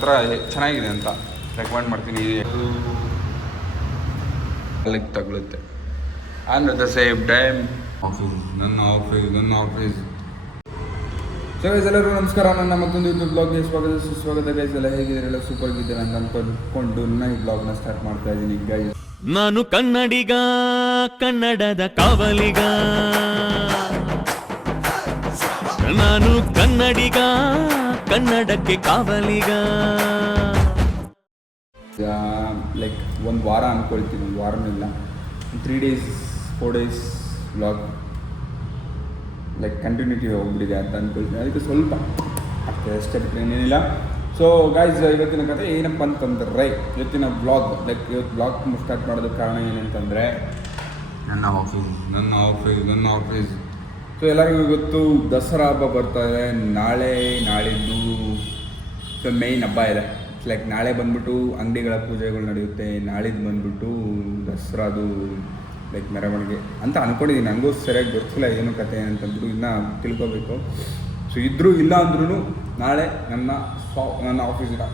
ಒಂಥರ ಚೆನ್ನಾಗಿದೆ ಅಂತ ರೆಕಮೆಂಡ್ ಮಾಡ್ತೀನಿ. ಅಲ್ಲಿಗೆ ತಗೊಳುತ್ತೆ and at the same time ನನ್ನ ಆಫೀಸ್. ಸೊ ಗೈಸ್ ಎಲ್ಲರೂ ನಮಸ್ಕಾರ. ನನ್ನ ಮತ್ತೊಂದು ಯೂಟ್ಯೂಬ್ ಬ್ಲಾಗ್ಗೆ ಸುಸ್ವಾಗತ ಗೈಸ್. ಎಲ್ಲ ಹೇಗಿದ್ದಾರೆ? ಎಲ್ಲ ಸೂಪರ್ ಆಗಿದ್ದಾರೆ ಅಂತ ಅಂದ್ಕೊಂಡು ನಾನು ಈ ಬ್ಲಾಗ್ನ ಸ್ಟಾರ್ಟ್ ಮಾಡ್ತಾ ಇದ್ದೀನಿ ಗೈಸ್. ನಾನು ಕನ್ನಡಿಗ, ಕನ್ನಡದ ಕಾವಲಿಗ. ನಾನು ಕನ್ನಡಿಗ, ಕನ್ನಡಕ್ಕೆ ಕಾವಲಿಗ. ಲೈಕ್ ಒಂದು ವಾರ ಅಂದ್ಕೊಳ್ತೀನಿ, ಒಂದು ವಾರನೂ ಇಲ್ಲ, 3 days 4 days blog like continuity ಹೋಗ್ಬಿಟ್ಟಿದೆ ಅಂತ ಅಂದ್ಕೊಳ್ತೀನಿ. ಅದಕ್ಕೆ ಸ್ವಲ್ಪ ಅಷ್ಟೇ ಬಿಟ್ಟರೆ ಏನೇನಿಲ್ಲ. ಸೊ ಗಾಯ್ಸ್, ಇವತ್ತಿನ ಕಥೆ ಏನಪ್ಪ ಅಂತಂದರೆ, ಇವತ್ತಿನ ಬ್ಲಾಗ್ ಇವತ್ತು ಬ್ಲಾಗ್ ಸ್ಟಾರ್ಟ್ ಮಾಡೋದಕ್ಕೆ ಕಾರಣ ಏನಂತಂದರೆ ನನ್ನ ಆಫೀಸ್. ಸೊ ಎಲ್ಲರಿಗೂ ಇವತ್ತು ದಸರಾ ಹಬ್ಬ ಬರ್ತಾ ಇದೆ. ನಾಳಿದ್ದು ಸೊ ಮೇಯ್ನ್ ಹಬ್ಬ ಇದೆ. ಲೈಕ್ ನಾಳೆ ಬಂದ್ಬಿಟ್ಟು ಅಂಗಡಿಗಳ ಪೂಜೆಗಳು ನಡೆಯುತ್ತೆ, ನಾಳಿದ್ದು ಬಂದ್ಬಿಟ್ಟು ದಸರಾದು ಲೈಕ್ ಮೆರವಣಿಗೆ ಅಂತ ಅಂದ್ಕೊಂಡಿದ್ದೀನಿ. ನನಗೂ ಸರಿಯಾಗಿ ಗೊತ್ತಿಲ್ಲ ಏನು ಕತೆ ಅಂತಂದ್ಬಿಟ್ಟು, ಇನ್ನೂ ತಿಳ್ಕೊಬೇಕು. ಸೊ ಇದ್ರೂ ಇಲ್ಲ ಅಂದ್ರೂ ನಾಳೆ ನನ್ನ ಆಫೀಸಿನ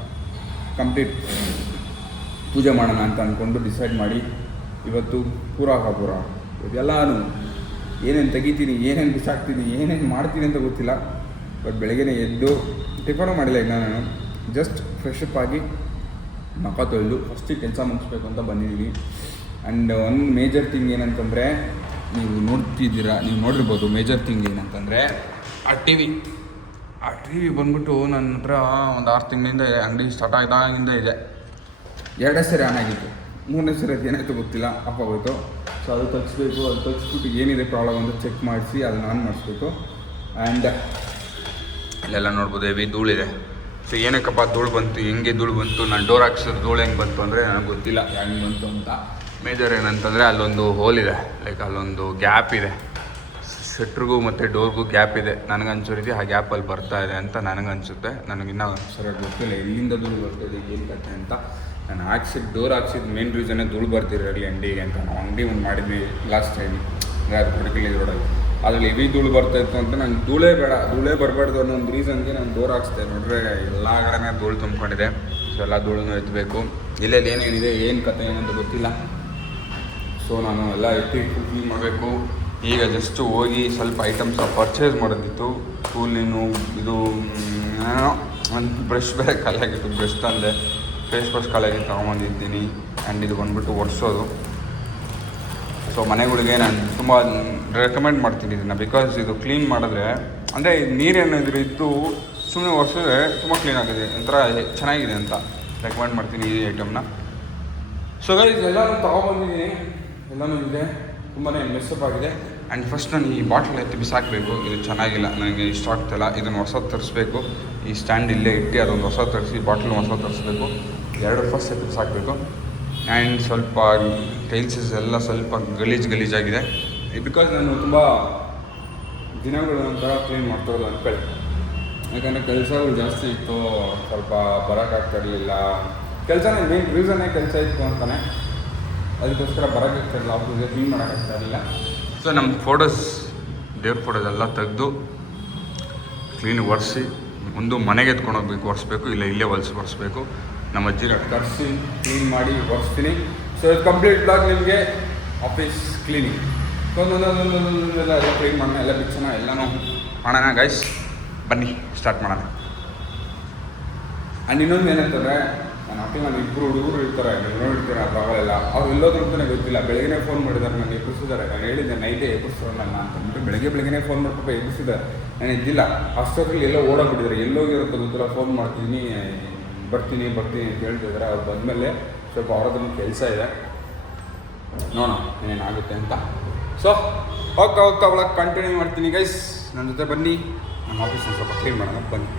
ಕಂಪ್ಲೀಟ್ ಪೂಜೆ ಮಾಡೋಣ ಅಂತ ಅಂದ್ಕೊಂಡು ಡಿಸೈಡ್ ಮಾಡಿ ಇವತ್ತು ಪೂರ ಇದೆಲ್ಲನೂ ಏನೇನು ತೆಗಿತೀನಿ, ಏನೇನು ಬಿಸಾಕ್ತೀನಿ, ಏನೇನು ಮಾಡ್ತೀನಿ ಅಂತ ಗೊತ್ತಿಲ್ಲ. ಬಟ್ ಬೆಳಗ್ಗೆ ಎದ್ದು ಟಿಫನು ಮಾಡಿಲ್ಲ ಇನ್ನು. ನಾನು ಜಸ್ಟ್ ಫ್ರೆಶಪ್ ಆಗಿ ಮುಖ ತೊಳೆದು ಫಸ್ಟಿಗೆ ಕೆಲಸ ಮುಗಿಸ್ಬೇಕು ಅಂತ ಬಂದಿದ್ದೀನಿ. ಆ್ಯಂಡ್ ಒಂದು ಮೇಜರ್ ಥಿಂಗ್ ಏನಂತಂದರೆ, ನೀವು ನೋಡಿರ್ಬೋದು. ಮೇಜರ್ ಥಿಂಗ್ ಏನಂತಂದರೆ ಆ ಟಿ ವಿ ಬಂದ್ಬಿಟ್ಟು ನನ್ನ ಹತ್ರ ಒಂದು 6 ತಿಂಗಳಿಂದ ಅಂಗಡಿ ಸ್ಟಾರ್ಟ್ ಆಗಿದ್ದಾಗಿಂದ ಇದೆ. 2 ಸರಿ ಆನ್ ಆಗಿತ್ತು, 3ನೇ ಸರಿ ಅದು ಏನಾಯಿತು ಗೊತ್ತಿಲ್ಲ, ಆಫ್ ಆಗೋಯ್ತು. ಸೊ ಅದು ತಗ್ಸ್ಬಿಟ್ಟು ಏನಿದೆ ಪ್ರಾಬ್ಲಮ್ ಅಂತ ಚೆಕ್ ಮಾಡಿಸಿ ಅದನ್ನು ಆನ್ ಮಾಡಿಸ್ಬೇಕು. ಆ್ಯಂಡ್ ಇಲ್ಲೆಲ್ಲ ನೋಡ್ಬೋದು ಹೆವಿ ಧೂಳಿದೆ. ಸೊ ಏನಕ್ಕಪ್ಪ ಧೂಳು ಬಂತು, ಹೆಂಗೆ ಧೂಳು ಬಂತು, ನಾನು ಡೋರ್ ಹಾಕ್ಸಿದ್ರೆ ಧೂಳು ಹೆಂಗೆ ಬಂತು ಅಂದರೆ ನನಗೆ ಗೊತ್ತಿಲ್ಲ ಹೆಂಗೆ ಬಂತು ಅಂತ. ಮೇಜರ್ ಏನಂತಂದರೆ ಅಲ್ಲೊಂದು ಹೋಲ್ ಇದೆ, ಲೈಕ್ ಅಲ್ಲೊಂದು ಗ್ಯಾಪ್ ಇದೆ, ಶಟ್ರಿಗೂ ಮತ್ತು ಡೋರ್ಗೂ ಗ್ಯಾಪ್ ಇದೆ. ನನಗನ್ಸೋ ರೀತಿ ಆ ಗ್ಯಾಪಲ್ಲಿ ಬರ್ತಾ ಇದೆ ಅಂತ ನನಗನ್ಸುತ್ತೆ. ನನಗಿನ್ನೂ ಸರಿಯಾಗಿ ಗೊತ್ತಿಲ್ಲ ಎಲ್ಲಿಂದ ಧೂಳು ಬರ್ತಾಯಿದೆ, ಏನು ಕತೆ ಅಂತ. ನಾನು ಡೋರ್ ಹಾಕ್ಸಿದ ಮೇನ್ ರೀಸನ್ನೇ ಧೂಳು ಬರ್ತಿರಲಿ ಅಂಗಡಿಗೆ ಅಂತ. ನಾವು ಅಂಗಡಿ ಒಂದು ಮಾಡಿದ್ವಿ ಲಾಸ್ಟ್ ಟೈಮ್ ಕೊಡಕಲ್ಲಿ ರೋಡಲ್ಲಿ, ಅದರಲ್ಲಿ ಹೆವಿ ಧೂಳು ಬರ್ತಾಯಿತ್ತು ಅಂತ. ನಂಗೆ ಧೂಳೇ ಬರಬಾರ್ದು ಅನ್ನೋ ಒಂದು ರೀಸನ್ಗೆ ನಾನು ಡೋರ್ ಹಾಕ್ಸ್ದೆ. ನೋಡ್ರೆ ಎಲ್ಲ ಕಡೆ ಧೂಳು ತುಂಬ್ಕೊಂಡಿದೆ. ಸೊ ಎಲ್ಲ ಧೂಳನ್ನು ಎತ್ತಬೇಕು. ಇಲ್ಲೆಲ್ಲಿ ಏನೇನಿದೆ, ಏನು ಕತೆ ಏನಂತ ಗೊತ್ತಿಲ್ಲ. ಸೊ ನಾನು ಎಲ್ಲ ಎತ್ತಿ ಕ್ಲೀನ್ ಮಾಡಬೇಕು. ಈಗ ಜಸ್ಟ್ ಹೋಗಿ ಸ್ವಲ್ಪ ಐಟಮ್ಸ್ ಪರ್ಚೇಸ್ ಮಾಡೋದಿತ್ತು. ಕೂಲಿನು ಇದು ಒಂದು ಬ್ರಷ್ ಬೇರೆ ಖಾಲಿಯಾಗಿತ್ತು, ಬ್ರಷ್ ತಂದೆ, ಫೇಸ್ ವಾಶ್ ಖಾಲಿಯಾಗಿತ್ತು, ತೊಗೊಂಬಂದಿದ್ದೀನಿ. ಆ್ಯಂಡ್ ಇದು ಬಂದ್ಬಿಟ್ಟು ಒರೆಸೋದು. ಸೊ ಮನೆಗಳಿಗೆ ನಾನು ತುಂಬ ರೆಕಮೆಂಡ್ ಮಾಡ್ತೀನಿ ಇದನ್ನು, ಬಿಕಾಸ್ ಇದು ಕ್ಲೀನ್ ಮಾಡಿದ್ರೆ ಅಂದರೆ ನೀರೇನಾದರೂ ಇದ್ದು ಸುಮ್ಮನೆ ಒರೆಸಿದ್ರೆ ತುಂಬ ಕ್ಲೀನ್ ಆಗಿದೆ, ಒಂಥರ ಚೆನ್ನಾಗಿದೆ ಅಂತ ರೆಕಮೆಂಡ್ ಮಾಡ್ತೀನಿ ಈ ಐಟಮ್ನ. ಸೊ ಗೈಸ್, ಎಲ್ಲನೂ ತೊಗೊಬಂದಿದ್ದೀನಿ, ಎಲ್ಲನೂ ಇದೆ, ತುಂಬಾ ಮೆಸ್ಸಪ್ ಆಗಿದೆ. ಆ್ಯಂಡ್ ಫಸ್ಟ್ ನಾನು ಈ ಬಾಟ್ಲ್ ಎತ್ತಿ ಬಿಸಾಕಬೇಕು. ಇದು ಚೆನ್ನಾಗಿಲ್ಲ, ನನಗೆ ಇಷ್ಟ ಆಗ್ತಿಲ್ಲ. ಇದನ್ನು ಹೊಸದು ತರಿಸ್ಬೇಕು. ಈ ಸ್ಟ್ಯಾಂಡ್ ಇಲ್ಲೇ ಇಟ್ಟು ಅದೊಂದು ಹೊಸದು ತರಿಸಿ ಬಾಟ್ಲನ್ನ ಹೊಸದು ತರಿಸ್ಬೇಕು. 2 ಫಸ್ಟ್ ಎತ್ತಿ ಬಿಸಾಕಬೇಕು. ಆ್ಯಂಡ್ ಸ್ವಲ್ಪ ಟೈಲ್ಸಸ್ ಎಲ್ಲ ಸ್ವಲ್ಪ ಗಲೀಜಾಗಿದೆ, ಬಿಕಾಸ್ ನಾನು ತುಂಬ ದಿನಗಳು ಒಂಥರ ಕ್ಲೀನ್ ಮಾಡ್ತಾಯಿಲ್ಲ ಅಂದ್ಕೊಳ್ಳಿ. ಯಾಕಂದರೆ ಕೆಲಸಗಳು ಜಾಸ್ತಿ ಇತ್ತು, ಸ್ವಲ್ಪ ಬರೋಕ್ಕಾಗ್ತಿರಲಿಲ್ಲ. ಕೆಲಸನೇ ಮೇನ್ ರೀಸನ್ನೇ ಕೆಲಸ ಇತ್ತು ಅಂತಲೇ, ಅದಕ್ಕೋಸ್ಕರ ಬರೋಕ್ಕಾಗ್ತಾಯಿರಲಿಲ್ಲ, ಆಫೀಸ್ಗೆ ಕ್ಲೀನ್ ಮಾಡೋಕ್ಕಾಗ್ತಾಯಿರಲಿಲ್ಲ. ಸೊ ನಮ್ಮ ದೇವ್ರ ಫೋಟೋಸ್ ಎಲ್ಲ ತೆಗೆದು ಕ್ಲೀನ್ ಒರೆಸಿ ಒಂದು ಮನೆಗೆ ಎತ್ಕೊಂಡು ಹೋಗ್ಬೇಕು, ಒರೆಸ್ಬೇಕು, ಇಲ್ಲೇ ಒರೆಸ್ಬೇಕು. ನಮ್ಮ ಅಜ್ಜಿನ ಕರೆಸಿ ಕ್ಲೀನ್ ಮಾಡಿ ಒರೆಸ್ತೀನಿ. ಸೊ ಇದು ಕಂಪ್ಲೀಟ್ ಬ್ಲಾಗ್ ನಿಮಗೆ ಆಫೀಸ್ ಕ್ಲೀನಿಂಗ್. ಸೊ ಎಲ್ಲ ಕ್ಲೀನ್ ಮಾಡೋಣ, ಎಲ್ಲ ಬಿಚ್ಚೋಣ, ಎಲ್ಲನೂ ಮಾಡೋಣ ಗೈಸ್. ಬನ್ನಿ ಸ್ಟಾರ್ಟ್ ಮಾಡೋಣ. ಆ್ಯಂಡ್ ಇನ್ನೊಂದು ಏನಂತಂದರೆ, ನನ್ನ ಆಫೀಸಲ್ಲಿ 2 ಹುಡುಗರು ಇರ್ತಾರೆ, ನೀವು ನೋಡಿರ್ತೀರ ಆ ಭಾಗಲೆಲ್ಲ. ಅವ್ರು ಎಲ್ಲೋದ್ರು ಅಂತಲೇ ಗೊತ್ತಿಲ್ಲ. ಬೆಳಗ್ಗೆ ಫೋನ್ ಮಾಡಿದ್ದಾರೆ, ನಾನು ಎಬ್ಬಿಸಿದ್ದಾರೆ. ನಾನು ಹೇಳಿದ್ದೆ ನೈಟೇ ಎಬ್ಬಿಸೋಣ ಅಂತಂದ್ಬಿಟ್ಟು ಬೆಳಗ್ಗೆ ಫೋನ್ ಮಾಡ್ಕೊಂಡು ಎಬ್ಬಿಸಿದ್ದಾರೆ. ನಾನು ಇದ್ದಿಲ್ಲ. ಅಷ್ಟೊತ್ತಿಗೆ ಎಲ್ಲೋ ಓಡೋಗ್ಬಿಟ್ಟಿದ್ದಾರೆ, ಎಲ್ಲೋಗಿರುತ್ತೆ ಗೊತ್ತಿಲ್ಲ. ಫೋನ್ ಮಾಡ್ತೀನಿ, ಬರ್ತೀನಿ ಅಂತ ಹೇಳ್ತಿದ್ದಾರೆ. ಅವ್ರು ಬಂದಮೇಲೆ ಸ್ವಲ್ಪ ಅವ್ರದ್ದು ಕೆಲಸ ಇದೆ, ನೋಡೋಣ ಏನೇನಾಗುತ್ತೆ ಅಂತ. ಸೊ ಹೋಗ್ತಾ ಒಳಗೆ ಕಂಟಿನ್ಯೂ ಮಾಡ್ತೀನಿ ಗೈಸ್. ನನ್ನ ಜೊತೆ ಬನ್ನಿ, ನಮ್ಮ ಆಫೀಸನ್ನ ಸ್ವಲ್ಪ ಕ್ಲೀನ್ ಮಾಡೋಣ ಬನ್ನಿ.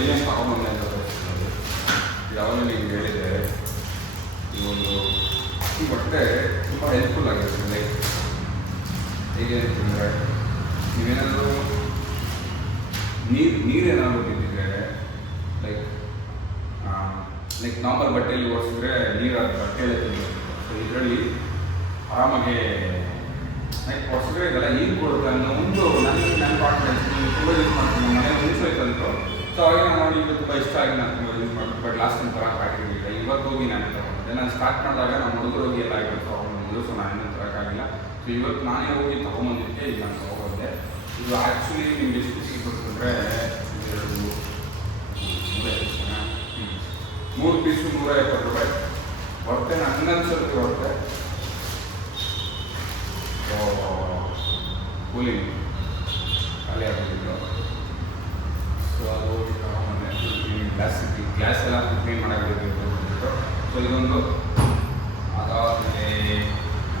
ಏನೇನು ತಗೊಂಬಂದೆ ಅಂತ ಯಾವಾಗ ನೀವು ಹೇಳಿದೆ, ಈ ಒಂದು ಈ ಬಟ್ಟೆ ತುಂಬ ಹೆಲ್ಪ್ಫುಲ್ ಆಗಿರುತ್ತೆ. ಲೈಕ್ ಹೇಗೆ ಅಂತಂದರೆ, ನೀವೇನಾದರೂ ನೀರೇನಾದರೂ ಬಿದ್ದಿದ್ರೆ, ಲೈಕ್ ನಾರ್ಮಲ್ ಬಟ್ಟೆಯಲ್ಲಿ ಒರೆಸಿದ್ರೆ ನೀರು ಅದು ಬಟ್ಟೆಯಲ್ಲೇ ತುಂಬ. ಸೊ ಇದರಲ್ಲಿ ಆರಾಮಾಗಿ ಲೈಕ್ ಹೊಸಗಡೆ ಇದೆಲ್ಲ ಏನು ಕೊಡುತ್ತೆ ಅನ್ನೋ ಒಂದು ನನ್ನ ಕಾನ್ಫಿಡೆನ್ಸ್ ತುಂಬ ಯೂಸ್ ಮಾಡ್ತೀನಿ. ನಮ್ಮ ಮನೆ ಮುಂಚೆ ಹೋಯ್ತಂತು. ಸೊ ಅವಾಗ ನೋಡಿ ಇದು ತುಂಬ ಇಷ್ಟ ಆಗಿ ನಾನು ತುಂಬ ಯೂಸ್ ಮಾಡ್ತೀನಿ. ಬಟ್ ಲಾಸ್ಟ್ ಟೈಮ್ ತರೋಕ್ಕಾಗಿರಲಿಲ್ಲ. ಇವತ್ತು ಹೋಗಿ ನಾನು ತೊಗೊಂಡೆ. ನಾನು ಸ್ಟಾರ್ಟ್ ಮಾಡಿದಾಗ ನಮ್ಮ ಹುಡುಗರು ಹೋಗಿ ಎಲ್ಲ ಆಗಿತ್ತು ತೊಗೊಂಡು. ಸೊ ನಾನು ತರೋಕ್ಕಾಗಿಲ್ಲ. ಸೊ ಇವತ್ತು ನಾನೇ ಹೋಗಿ ತೊಗೊಂಬಂದಿದ್ದೆ. ಈಗ ನಾನು ತೊಗೊಂಡೆ. ಇದು ಆ್ಯಕ್ಚುಲಿ ನಿಮ್ಗೆ ಎಷ್ಟು ಸಿಗ್ಬೇಕಂದ್ರೆ 3 ಪೀಸು 150 ರೂಪಾಯಿ ಹೊರತೆ. ನನಗನ್ಸುತ್ತೆ ಹೊರತೆ ಕೂಲಿ ಖಾಲಿ ಆಗಿದ್ದು. ಸೊ ಅದು ಹೋಗಿ ತಗೊಂಬಂದೆ. ಗ್ಲಾಸ್ ಎಲ್ಲ ಕ್ಲೀನ್ ಮಾಡೋಕ್ಕಿತ್ತು. ಸೊ ಇದೊಂದು ಅದಾದಮೇಲೆ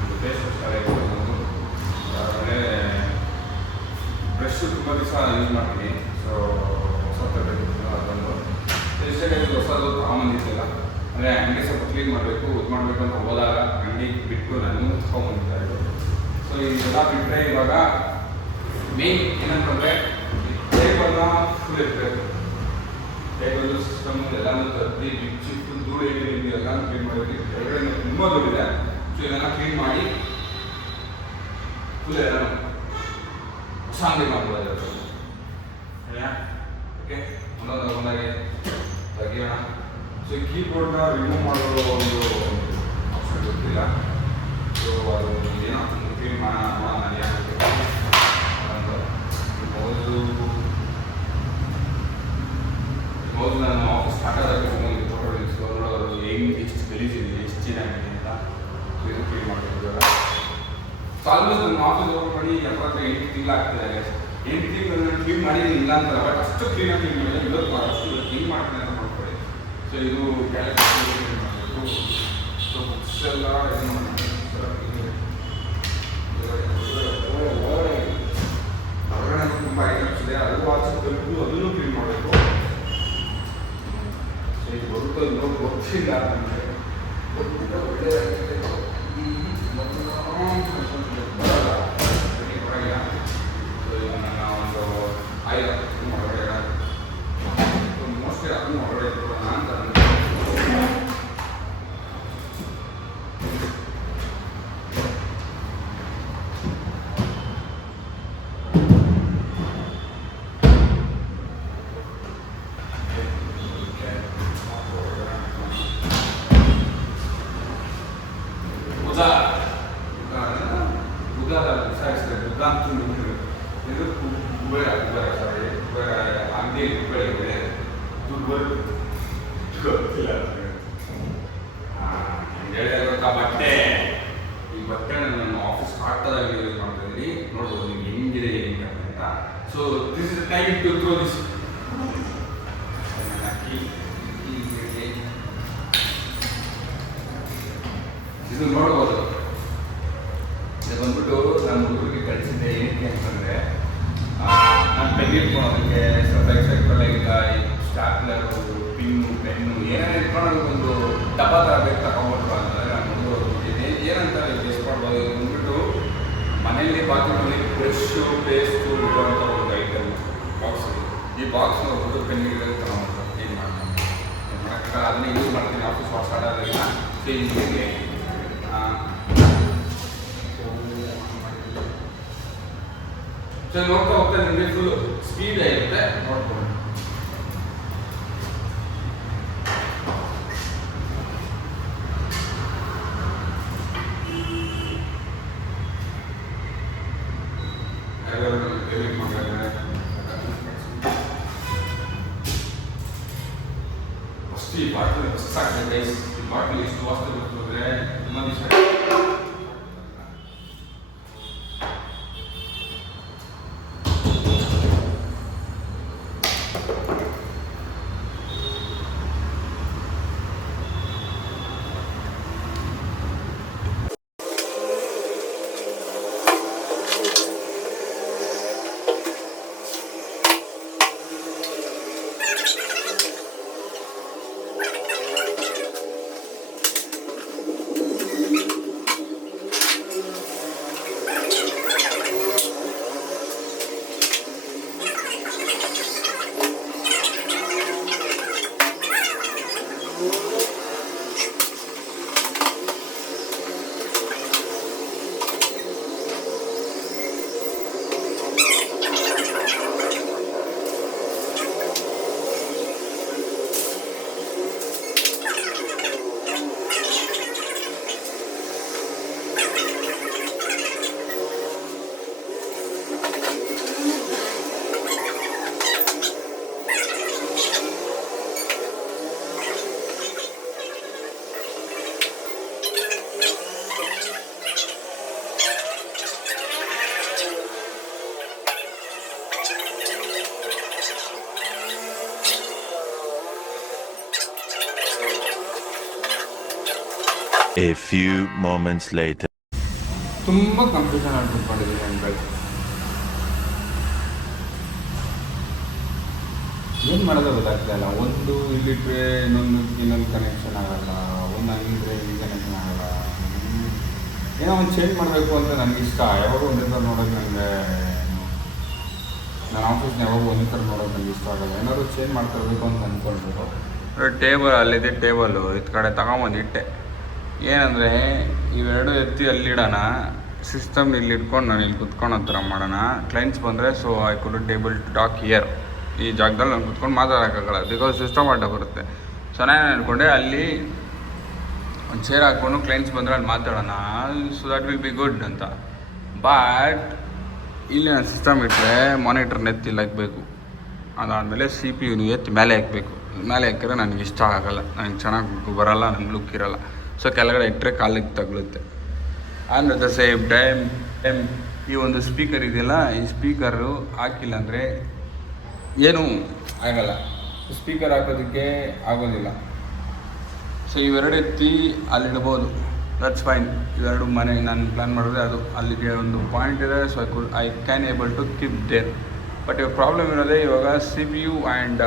ಒಂದು ಫೇಸ್ ವಾಶ್ ಎಲ್ಲ ಇಟ್ಕೊಂಡು ಅದಾದಮೇಲೆ ಬ್ರಷ್ ತುಂಬ ದಿವಸ ಯೂಸ್ ಮಾಡ್ತೀನಿ. ಸೊ ಹೊಸ ಅದೊಂದು ಇಷ್ಟೇ ಹೊಸದು ತಗೊಂಬಂದಿದ್ದಲ್ಲ. ಅಂದರೆ ಅಂಗಡಿ ಸ್ವಲ್ಪ ಕ್ಲೀನ್ ಮಾಡಬೇಕು ಇದು ಮಾಡಬೇಕು ಅಂತ ಹೋದಾಗ ಅಂಗಡಿ ಬಿಟ್ಟು ನಾನು ತಗೊಂಬಂದಿದ್ದೆ ಇದು. ಸೊ ಇದೆಲ್ಲ ಬಿಟ್ಟರೆ ಇವಾಗ ಮೇನ್ ಏನಂತಂದರೆ ಟೇಬಲ್ನ ಫುಲ್ ಇರಬೇಕು. ಟೇಬಲ್ ಸಿಸ್ಟಮ್ ಎಲ್ಲನೂ ತರ್ತಿ ಬಿಚ್ಚಿ ಫುಲ್ ಧೂಳು ಏನಿದೆ ಎಲ್ಲನೂ ಕ್ಲೀನ್ ಮಾಡಬೇಕು. ಹೊರಗಡೆ ತುಂಬ ಧೂಳಿದೆ. ಸೊ ಇದನ್ನು ಕ್ಲೀನ್ ಮಾಡಿ ಫುಲ್ ಎಲ್ಲ ಹೊಸ ಅಂಗಡಿ ಮಾಡ್ಬೋದು. ಓಕೆ ಒಂದಾಗೆ ತೆಗಿಯೋಣ. ಸೊ ಕೀಬೋರ್ಡ್ನ ರಿಮೂವ್ ಮಾಡೋ ಒಂದು ಆಪ್ಷನ್ ಗೊತ್ತಿಲ್ಲ. ಸೊ ಅದು ಏನೋ ಕ್ಲೀನ್ ಮಾಡೋಣ. ಮೌಸ್ ನಾನು ಆಫೀಸ್ ಸ್ಟಾರ್ಟ್ ಆದಾಗ ನೋಡೋದು ಹೆಂಗೆ ಎಷ್ಟು ಗಲೀಜಿದೆ ಎಷ್ಟು ಚೆನ್ನಾಗಿದೆ ಅಂತ. ಇದು ಕ್ಲೀನ್ ಮಾಡಬೇಕು ಇವಾಗ. ಸೊ ಆಲ್ಮೋಸ್ಟ್ ನನ್ನ ಆಫೀಸ್ ಓಪನ್ ಮಾಡಿ 8 ತಿಂಗಳಾಗ್ತಿದೆ. 8 ತಿಂಗಳು ಕ್ಲೀನ್ ಮಾಡಿ ಇಲ್ಲ ಅಂತಲ್ಲ. ಬಟ್ ಅಷ್ಟು ಕ್ಲೀನಾಗಿ ಕ್ಲೀನ್ ಮಾಡಿದೆ. ಇವತ್ತು ಅಷ್ಟು ಕ್ಲೀನ್ ಮಾಡ್ತೀನಿ ಅಂತ ಮಾಡ್ಕೊಳ್ಳಿ. ಸೊ ಇದು ಕ್ಯಾಲ್ಕುಲೇಷನ್ ಮಾಡಬೇಕು. ಸೊ ಬುಕ್ಸ್ ಎಲ್ಲ ಇದು ಮಾಡಬೇಕು. ಹೊರಗಡೆ ತುಂಬ ಐಟಮ್ಸ್ ಇದೆ. ಅದು ವಾಚಿಸ್ಬೇಕು. ಅದನ್ನು ಕ್ಲೀನ್ ಮಾಡಬೇಕು. ಸೊ ಇದು ಬರುತ್ತೋ ನೋಡಿ ಗೊತ್ತಿಲ್ಲ ನನಗೆ. ಗೊತ್ತಿಲ್ಲ ಒಳ್ಳೆಯದಾಗಿದೆ. ಬರಲ್ಲ ಬರಲ್ಲ. ಸೊ ಈಗ ನನ್ನ ಒಂದು ಹೊರಗಡೆ ಮೋಸ್ಟ್ಲಿ ಅದನ್ನು ಹೊರಗಡೆ ಇಟ್ಕೊಳ್ಳೋಣ ಅಂತ ಬಟ್ಟೆ. ಈ ಬಟ್ಟೆ ನಾನು ಆಫೀಸ್ ಸ್ಟಾರ್ಟ್ ಆದಾಗ ಯೂಸ್ ಮಾಡ್ತಾ ಇದ್ದೀನಿ. ನೋಡ್ಬೋದು ನಿಮ್ಗೆ ಹೆಂಗಿದೆ ಏನಿದೆ ಅಂತ. So this is the time to throw this. ಇದು ನೋಡ್ಬೋದು. ಇದು ಬಂದ್ಬಿಟ್ಟು ನಾನು ಹುಡುಗರಿಗೆ ಕಳಿಸಿದ್ದೆ. ಏನಕ್ಕೆ ಅಂತಂದರೆ ನಾನು ಪೆನ್ ಇಟ್ಕೊಳೋದಕ್ಕೆ ಸ್ವಲ್ಪ ಎಕ್ಸೈಟ್ಮೆಂಟ್ ಈಗ ಸ್ಟಾಪ್ಲರು ಪಿನ್ನು ಪೆನ್ನು ಏನೇನು ಇಟ್ಕೊಳ್ಳೋದು ಒಂದು ಡಬ್ಬ ಥರ ಬೇಕು ತಗೊಂಡ್ಬಿಟ್ರು ಅಂತಂದರೆ ನಾನು ಹುಡುಗರು ಕೊಟ್ಟಿದ್ದೆ. ಏನಂತಾರೆ ಗೆಸ್ಟ್ ಮಾಡ್ಬೋದು. ಇದು ಬಂದ್ಬಿಟ್ಟು ಮನೆಯಲ್ಲಿ ಬಾತ್ರೂಮಲ್ಲಿ ಬ್ರಷು ಪೇಸ್ಟು ಇಡುವಂಥ ಒಂದು ಐಟಮ್ ಬಾಕ್ಸ್. ಈ ಬಾಕ್ಸ್ನ ಹುಡುಗರು ಪೆನ್ನಿಗೆ ತಗೊಂಡ್ಬಿಟ್ಟು ಏನು ಮಾಡೋಕ್ಕಾಗಲ್ಲ. ಅದನ್ನೇ ಯೂಸ್ ಮಾಡ್ತೀನಿ ಆಫೀಸ್ ವಾಶ್ ಆಡೋದ್ರಿಂದ. ಸೊ ಹೀಗೆ ಸೊ ನೋಡ್ತಾ ಹೋಗ್ತಾ ನಿಮಗೆ ಫುಲ್ ಸ್ಪೀಡ್ ಆಗಿರುತ್ತೆ. ನೋಡ್ಕೊಂಡು ಫಸ್ಟ್ ಈ ಬಾಟಲ್ ಹೊಸಾಗಿದೆ ಗೈಸ್. ಈ ಬಾಟಲ್ ಎಷ್ಟು ವಾಸ್ತು ಗೊತ್ತಿದ್ರೆ ತುಂಬ ದಿವಸ A few moments later. ತುಂಬ ಕನ್ಫ್ಯೂಷನ್ ಆಗಿ ಕುತ್ಕೊಂಡಿದ್ದೀನಿ ಅಂಕಲ್. ಏನು ಮಾಡೋದು ಗೊತ್ತಾಗ್ತಾ ಇಲ್ಲ. ಒಂದು ಇಲ್ಲಿಟ್ರೆ ಇನ್ನೊಂದು ಕನೆಕ್ಷನ್ ಆಗಲ್ಲ, ಒಂದು ಹಂಗಿದ್ರೆ ಇಲ್ಲಿ ಕನೆಕ್ಷನ್ ಆಗಲ್ಲ. ಏನೋ ಒಂದು ಚೇಂಜ್ ಮಾಡಬೇಕು ಅಂತ ನನಗೆ ಇಷ್ಟ. ಯಾವಾಗೂ ಒಂದೇ ಥರ ನೋಡೋದು ನನಗೆ, ನನ್ನ ಆಫೀಸ್ನ ಯಾವಾಗ ಒಂದೇ ಥರ ನೋಡೋದು ನನಗೆ ಇಷ್ಟ ಆಗಲ್ಲ. ಏನಾದರೂ ಚೇಂಜ್ ಮಾಡ್ತಾ ಇರಬೇಕು ಅಂತ ಅಂದ್ಕೊಳ್ಬೇಕು. ಟೇಬಲ್ ಅಲ್ಲಿದೆ, ಟೇಬಲು ಇದು ಕಡೆ ತಗೊಂಬಂದು ಇಟ್ಟೆ. ಏನಂದರೆ ಇವೆರಡು ಎತ್ತಿ ಅಲ್ಲಿಡೋಣ, ಸಿಸ್ಟಮ್ ಇಲ್ಲಿ ಇಟ್ಕೊಂಡು ನಾನು ಇಲ್ಲಿ ಕುತ್ಕೊಂಡು ಥರ ಮಾಡೋಣ. ಕ್ಲೈಂಟ್ಸ್ ಬಂದರೆ so I could table to talk here. ಈ ಜಾಗದಲ್ಲಿ ನಾನು ಕುತ್ಕೊಂಡು ಮಾತಾಡೋಕ್ಕಾಗಲ್ಲ, ಬಿಕಾಸ್ ಸಿಸ್ಟಮ್ ಅಡ್ಡ ಬರುತ್ತೆ. ಸೊ ನಾನು ಅಂದ್ಕೊಂಡೆ ಅಲ್ಲಿ ಒಂದು ಚೇರ್ ಹಾಕ್ಕೊಂಡು ಕ್ಲೈಂಟ್ಸ್ ಬಂದರೆ ಅಲ್ಲಿ ಮಾತಾಡೋಣ, so that will be good ಅಂತ. ಬಟ್ ಇಲ್ಲಿ ನಾನು ಸಿಸ್ಟಮ್ ಇಟ್ಟರೆ ಮಾನಿಟರ್ನ ಎತ್ತಿ ಇಲ್ಲಿ ಹಾಕಬೇಕು. ಅದಾದಮೇಲೆ CPU ಎತ್ತಿ ಮೇಲೆ ಹಾಕಬೇಕು. ಮೇಲೆ ಹಾಕಿದ್ರೆ ನನಗೆ ಇಷ್ಟ ಆಗೋಲ್ಲ, ನನಗೆ ಚೆನ್ನಾಗಿ ಬರೋಲ್ಲ, ನನಗೆ ಲುಕ್ ಇರೋಲ್ಲ. ಸೊ ಕೆಳಗಡೆ ಇಟ್ಟರೆ ಕಾಲಿಗೆ ತಗಲುತ್ತೆ. And at the same time ಈ ಒಂದು ಸ್ಪೀಕರ್ ಇದೆಯಲ್ಲ, ಈ ಸ್ಪೀಕರು ಹಾಕಿಲ್ಲ ಅಂದರೆ ಏನೂ ಆಗಲ್ಲ. ಸ್ಪೀಕರ್ ಹಾಕೋದಕ್ಕೆ ಆಗೋದಿಲ್ಲ. ಸೊ ಇವೆರಡು ಎತ್ತಿ ಅಲ್ಲಿಡ್ಬೋದು, ದಟ್ಸ್ ಫೈನ್. ಇವೆರಡು ಮನೆ ನಾನು ಪ್ಲ್ಯಾನ್ ಮಾಡಿದ್ರೆ ಅದು ಅಲ್ಲಿಗೆ ಒಂದು ಪಾಯಿಂಟ್ ಇದೆ. So I can able to keep there. But ಇವಾಗ ಪ್ರಾಬ್ಲಮ್ ಇರೋದೇ ಇವಾಗ CPU and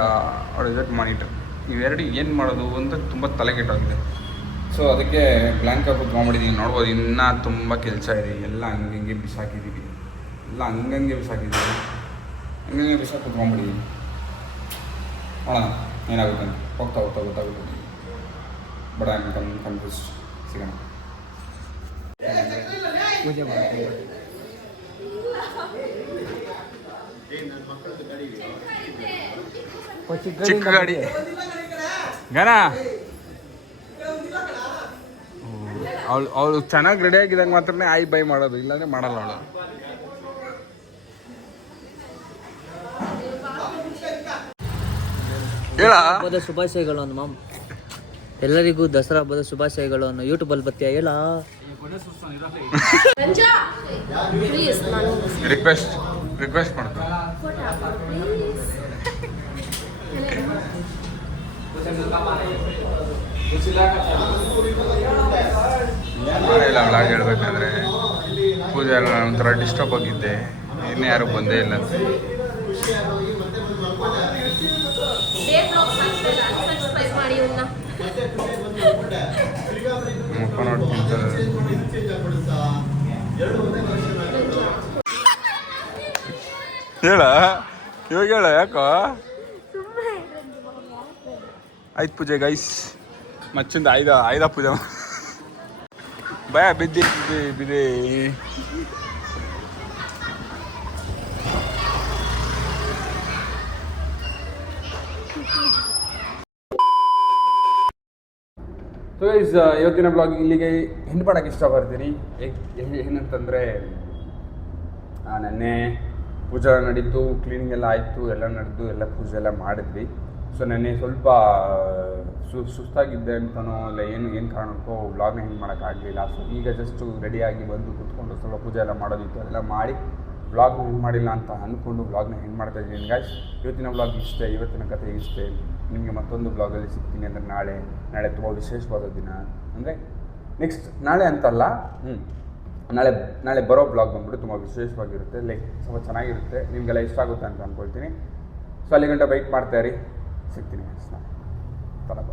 what is that monitor. ಇವೆರಡು ಏನು ಮಾಡೋದು ಅಂತ ತುಂಬ ತಲೆಗೆಟ್ಟೋಗಿದೆ. ಸೊ ಅದಕ್ಕೆ ಬ್ಲ್ಯಾಂಕಾಗಿ ಕುತ್ಕೊಂಡ್ಬಿಟ್ಟಿದ್ದೀನಿ. ನೋಡ್ಬೋದು ಇನ್ನೂ ತುಂಬ ಕೆಲಸ ಇದೆ. ಎಲ್ಲ ಹಂಗೆ ಬಿಸಾಕಿದ್ದೀವಿ, ಎಲ್ಲ ಹಂಗಂಗೆ ಬಿಸಾಕಿದ್ದೀವಿ, ಹಂಗಂಗೆ ಬಿಸಾಕಿ ಕುತ್ಕೊಂಡ್ಬಿಟ್ಟಿದ್ದೀನಿ. ನೋಡೋಣ ಏನಾಗುತ್ತೆ ಅಂತ. ಹೋಗ್ತಾ ಗೊತ್ತಾಗುತ್ತೆ. But I am confused. ಸಿಗೋಣ. ಪೂಜೆ ಮಾಡ್ತೀನಿ. ಚಿಕ್ಕ ಗಾಡಿ ಗನ ಅವಳು ಚೆನ್ನಾಗಿ ರೆಡಿ ಆಗಿದ್ದಂಗೆ ಮಾತ್ರನೇ ಆಯ್ ಬೈ ಮಾಡೋದು, ಇಲ್ಲಾಂದ್ರೆ ಮಾಡಲ್ಲ ಅವಳು. ಹೇಳ ಹಬ್ಬದ ಶುಭಾಶಯಗಳು ಅನ್ನು ಮಾಮ್, ಎಲ್ಲರಿಗೂ ದಸರಾ ಹಬ್ಬದ ಶುಭಾಶಯಗಳು ಅನ್ನು. ಯೂಟ್ಯೂಬಲ್ಲಿ ಬರ್ತೀಯಾ ಹೇಳ? ರಿಕ್ವೆಸ್ಟ್ ಮಾಡ್ತೀನಿ. ಮಾಡಿಲ್ಲ ವ್ಲಾಗ್ ಹೇಳ್ಬೇಕಂದ್ರೆ ಪೂಜೆ ಎಲ್ಲ ಒಂಥರ ಡಿಸ್ಟರ್ಬ್ ಆಗಿದ್ದೆ. ಇನ್ನೂ ಯಾರು ಬಂದೇ ಇಲ್ಲ ಅಂತ. ಮುಖ ನೋಡ್ಕಿಂತ ಹೇಳ ಇವಾಗ ಹೇಳ ಯಾಕೋ ಆಯ್ತು ಪೂಜೆ ಗೈಸ್. ಮಚ್ಚಿಂದ ಆಯ್ದ ಪೂಜೆ ಭಯ ಬಿದ್ದಿ ಸೊ ಗೈಸ್, ಇವತ್ತಿನ ಬ್ಲಾಗ್ ಇಲ್ಲಿಗೆ ಹೆಣ್ಣು ಮಾಡೋಕ್ಕೆ ಇಷ್ಟಪಡ್ತೀನಿ. ಏನಂತಂದರೆ ನೆನ್ನೆ ಪೂಜೆ ನಡೀತು, ಕ್ಲೀನಿಂಗ್ ಎಲ್ಲ ಆಯಿತು, ಎಲ್ಲ ನಡೆದು ಎಲ್ಲ ಪೂಜೆ ಎಲ್ಲ ಮಾಡಿದ್ವಿ. ಸೊ ನೆನ್ನೆ ಸ್ವಲ್ಪ ಸುಸ್ತಾಗಿದ್ದೆ ಅಂತನೋ ಇಲ್ಲ ಏನು ಕಾರಣಕ್ಕೋ ವ್ಲಾಗ್ನ ಹೆಂಗೆ ಮಾಡೋಕ್ಕಾಗಲಿಲ್ಲ. ಸೊ ಈಗ ಜಸ್ಟು ರೆಡಿಯಾಗಿ ಬಂದು ಕೂತ್ಕೊಂಡು ಸ್ವಲ್ಪ ಪೂಜೆ ಎಲ್ಲ ಮಾಡೋದಿತ್ತು, ಅದೆಲ್ಲ ಮಾಡಿ ವ್ಲಾಗ್ನ ಹೆಂಗೆ ಮಾಡಿಲ್ಲ ಅಂತ ಅಂದ್ಕೊಂಡು ವ್ಲಾಗ್ನ ಹೆಂಗೆ ಮಾಡ್ತಾಯಿದ್ದೀನಿ ಗಾಯ್ಸ್. ಇವತ್ತಿನ ವ್ಲಾಗ್ ಇಷ್ಟೇ, ಇವತ್ತಿನ ಕಥೆ ಇಷ್ಟೇ. ನಿಮಗೆ ಮತ್ತೊಂದು ಬ್ಲಾಗಲ್ಲಿ ಸಿಗ್ತೀನಿ. ಅಂದರೆ ನಾಳೆ ತುಂಬ ವಿಶೇಷವಾದ ದಿನ. ಅಂದರೆ ನೆಕ್ಸ್ಟ್ ನಾಳೆ ಅಂತಲ್ಲ, ನಾಳೆ ಬರೋ ಬ್ಲಾಗ್ ಬಂದ್ಬಿಟ್ಟು ತುಂಬ ವಿಶೇಷವಾಗಿರುತ್ತೆ. ಲೈಕ್ ಸ್ವಲ್ಪ ಚೆನ್ನಾಗಿರುತ್ತೆ, ನಿಮಗೆಲ್ಲ ಇಷ್ಟ ಆಗುತ್ತೆ ಅಂತ ಅಂದ್ಕೊಳ್ತೀನಿ. ಸೊ ಅಲ್ಲಿ ಗಂಟೆ ವೆಯ್ಟ್ ಮಾಡ್ತಾಯಿರಿ, ಸಿಗ್ತೀನಿ. ತಲಾ